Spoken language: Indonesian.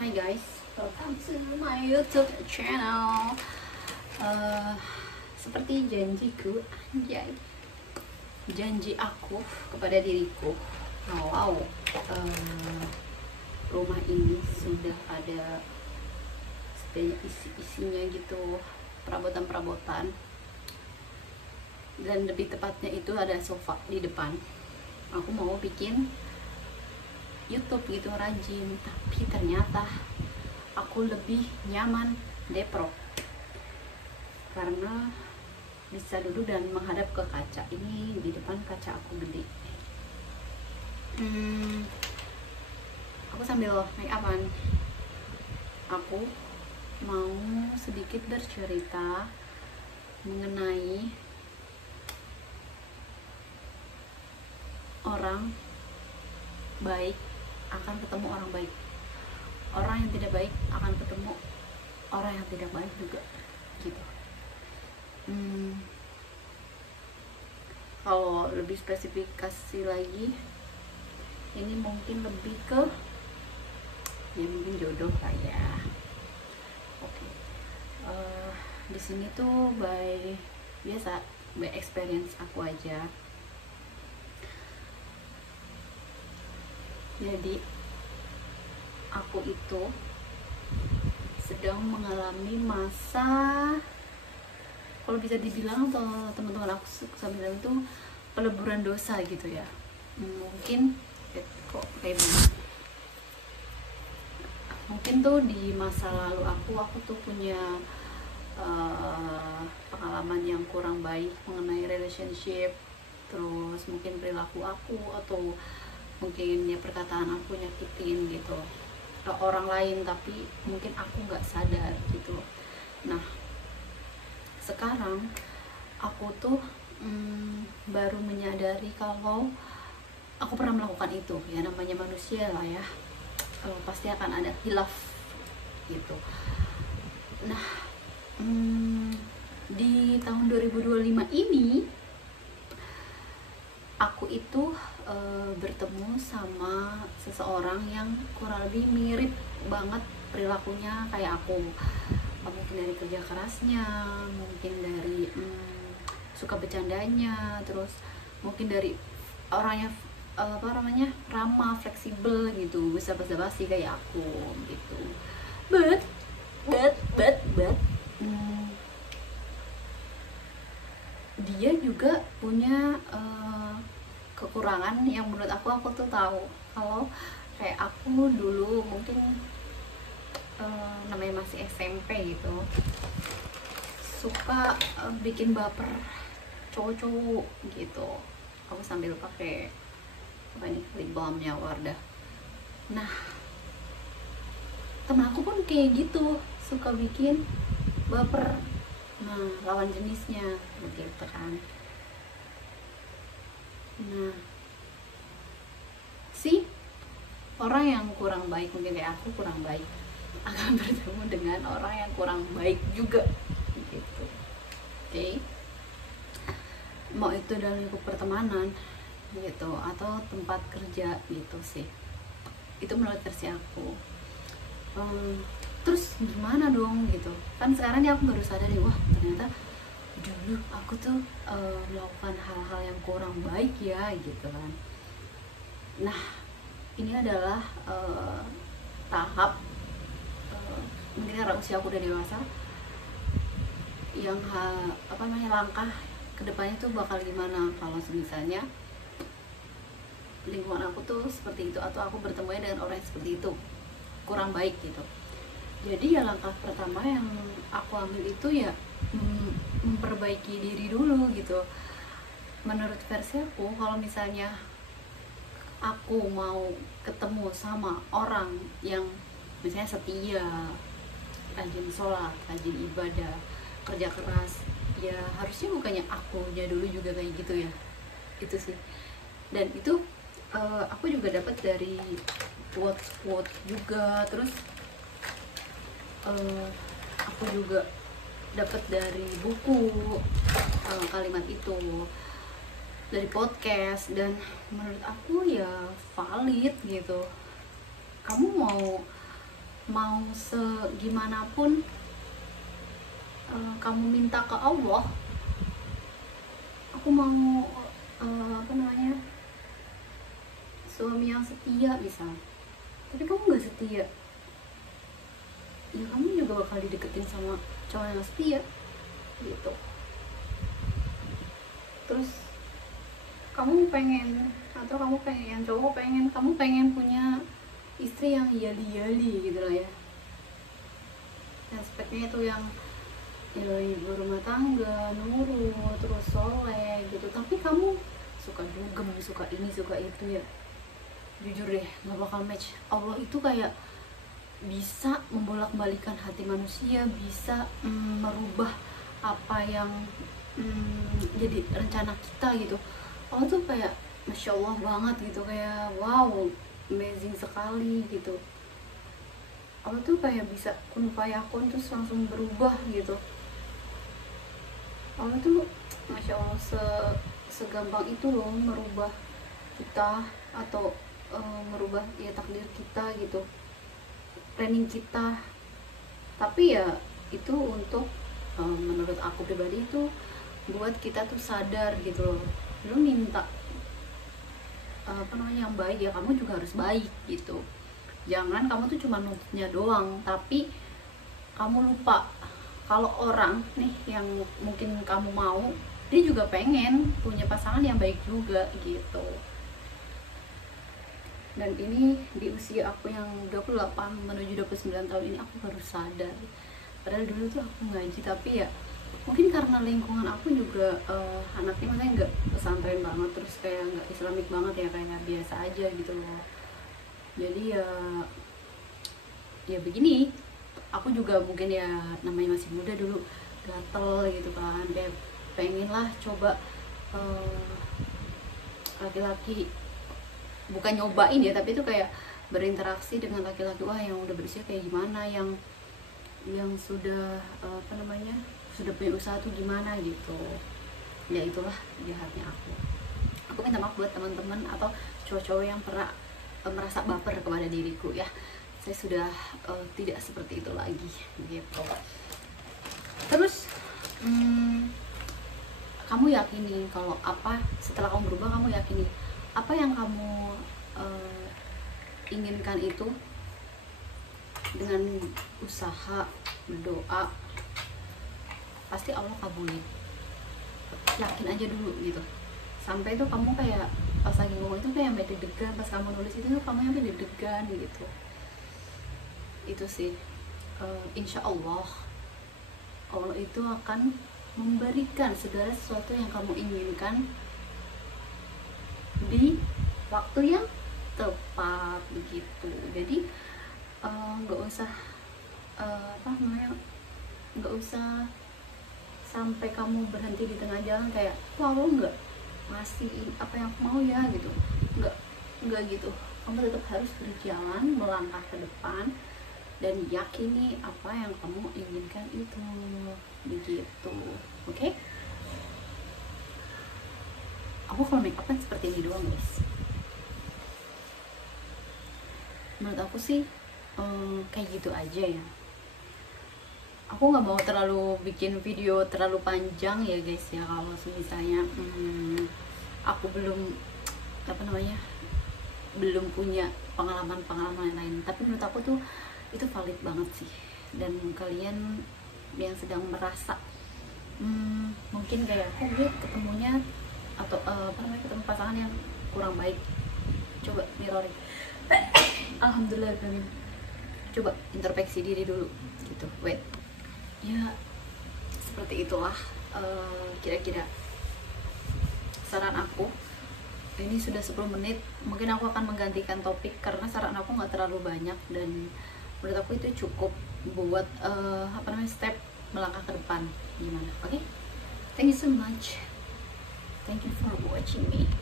Hi guys, welcome to my YouTube channel. Seperti janjiku, anjay, janji aku kepada diriku, kalau rumah ini sudah ada setidaknya isi-isinya gitu, perabotan-perabotan, dan lebih tepatnya itu ada sofa di depan. Aku mau bikin YouTube gitu rajin, tapi ternyata aku lebih nyaman deprok karena bisa duduk dan menghadap ke kaca. Ini di depan kaca aku gede. Aku sambil make upan, aku mau sedikit bercerita mengenai orang baik akan ketemu orang baik, orang yang tidak baik akan ketemu orang yang tidak baik juga gitu. Kalau lebih spesifikasi lagi, ini mungkin lebih ke ya mungkin jodoh lah ya. Oke. Di sini tuh by experience aku aja. Jadi aku itu sedang mengalami masa, kalau bisa dibilang atau teman-teman aku bilang itu peleburan dosa gitu ya. Mungkin kok kayak gini. Mungkin tuh di masa lalu aku tuh punya pengalaman yang kurang baik mengenai relationship, terus mungkin perilaku aku atau mungkin ya perkataan aku nyakitin gitu ke orang lain, tapi mungkin aku nggak sadar gitu. Nah sekarang aku tuh baru menyadari kalau aku pernah melakukan itu. Ya namanya manusia lah ya, pasti akan ada hilaf gitu. Nah di tahun 2025 ini aku itu bertemu sama seseorang yang kurang lebih mirip banget perilakunya kayak aku. Mungkin dari kerja kerasnya, mungkin dari suka bercandanya, terus mungkin dari orangnya ramah, fleksibel gitu, bisa basa-basi kayak aku gitu. But dia juga punya kekurangan yang menurut aku tuh tahu. Kalau kayak aku dulu mungkin namanya masih SMP gitu, suka bikin baper cowok-cowok gitu. Aku sambil pakai apa nih, lip balmnya Wardah. Nah temen aku pun kayak gitu, suka bikin baper lawan jenisnya begitu kan. Nah si orang yang kurang baik, mungkin kayak aku kurang baik, akan bertemu dengan orang yang kurang baik juga gitu. Oke. Mau itu dalam lingkup pertemanan gitu atau tempat kerja gitu sih, itu menurut versi aku. Terus gimana dong gitu kan. Sekarang nih aku baru sadar, wah ternyata dulu aku tuh melakukan hal-hal yang kurang baik ya gitu kan. Nah ini adalah tahap mungkin karena usia aku udah dewasa, yang langkah kedepannya tuh bakal gimana kalau misalnya lingkungan aku tuh seperti itu, atau aku bertemu dengan orang yang seperti itu kurang baik gitu. Jadi ya langkah pertama yang aku ambil itu ya memperbaiki diri dulu gitu. Menurut versi aku, kalau misalnya aku mau ketemu sama orang yang misalnya setia, rajin sholat, rajin ibadah, kerja keras, ya harusnya bukannya akunya dulu juga kayak gitu ya. Itu sih. Dan itu aku juga dapat dari quote juga. Terus aku juga dapat dari buku kalimat itu, dari podcast, dan menurut aku ya valid gitu. Kamu mau mau segimanapun kamu minta ke Allah, aku mau suami yang setia misal, tapi kamu nggak setia, ya kamu juga bakal dideketin sama cowok yang setia gitu. Terus kamu pengen, atau kamu pengen, cowok pengen, kamu pengen punya istri yang yali-yali gitu lah ya, yang speknya itu yang ya, ibu rumah tangga, nurut, terus soleh gitu, tapi kamu suka dugem, suka ini, suka itu, ya jujur deh nggak bakal match. Allah itu kayak bisa membolak-balikan hati manusia, bisa merubah apa yang jadi rencana kita gitu. Allah tuh kayak Masya Allah banget gitu, kayak wow, amazing sekali gitu. Allah tuh kayak bisa kun fayakun terus langsung berubah gitu. Allah tuh Masya Allah segampang itu loh merubah kita, atau merubah ya takdir kita gitu, planning kita. Tapi ya itu untuk menurut aku pribadi itu buat kita tuh sadar gitu loh, lu minta yang baik, ya kamu juga harus baik gitu. Jangan kamu tuh cuma nuntutnya doang, tapi kamu lupa kalau orang nih yang mungkin kamu mau, dia juga pengen punya pasangan yang baik juga gitu. Dan ini di usia aku yang 28 menuju 29 tahun ini aku baru sadar. Padahal dulu tuh aku ngaji, tapi ya mungkin karena lingkungan aku juga anaknya maksudnya nggak pesantren banget, terus kayak nggak islamik banget ya, kayak biasa aja gitu loh. Jadi ya begini, aku juga mungkin ya namanya masih muda dulu, gatel gitu kan, kayak pengen lah coba laki-laki, bukan nyobain ya, tapi itu kayak berinteraksi dengan laki-laki, wah yang udah berusia kayak gimana, yang sudah sudah punya usaha tuh gimana gitu. Ya itulah jahatnya aku minta maaf buat teman-teman atau cowok-cowok yang pernah merasa baper kepada diriku ya. Saya sudah tidak seperti itu lagi gitu. Terus kamu yakini kalau apa, setelah kamu berubah, kamu yakini apa yang kamu inginkan itu dengan usaha, berdoa, pasti Allah kabulin. Yakin aja dulu gitu. Sampai itu kamu kayak pas lagi ngomong itu kayak sampai deg-degan, pas kamu nulis itu tuh kamu sampai deg-degan gitu. Itu sih insya Allah Allah itu akan memberikan segala sesuatu yang kamu inginkan di waktu yang tepat begitu. Jadi nggak usah nggak usah sampai kamu berhenti di tengah jalan kayak wah lo nggak ngasih apa yang aku mau ya gitu. Nggak gitu, kamu tetap harus berjalan melangkah ke depan dan yakini apa yang kamu inginkan itu begitu. Oke? Aku kalau make up kan seperti ini doang guys. Menurut aku sih kayak gitu aja ya. Aku nggak mau terlalu bikin video terlalu panjang ya guys ya, kalau misalnya aku belum belum punya pengalaman lain. Tapi menurut aku tuh itu valid banget sih. Dan kalian yang sedang merasa mungkin kayak gue ketemunya atau ketemu pasangan yang kurang baik, coba mirroring. Alhamdulillah, coba introspeksi diri dulu gitu. Wait, ya seperti itulah kira-kira saran aku. Ini sudah 10 menit, mungkin aku akan menggantikan topik karena saran aku nggak terlalu banyak dan menurut aku itu cukup buat step melangkah ke depan gimana. Oke? Thank you so much, thank you for watching me.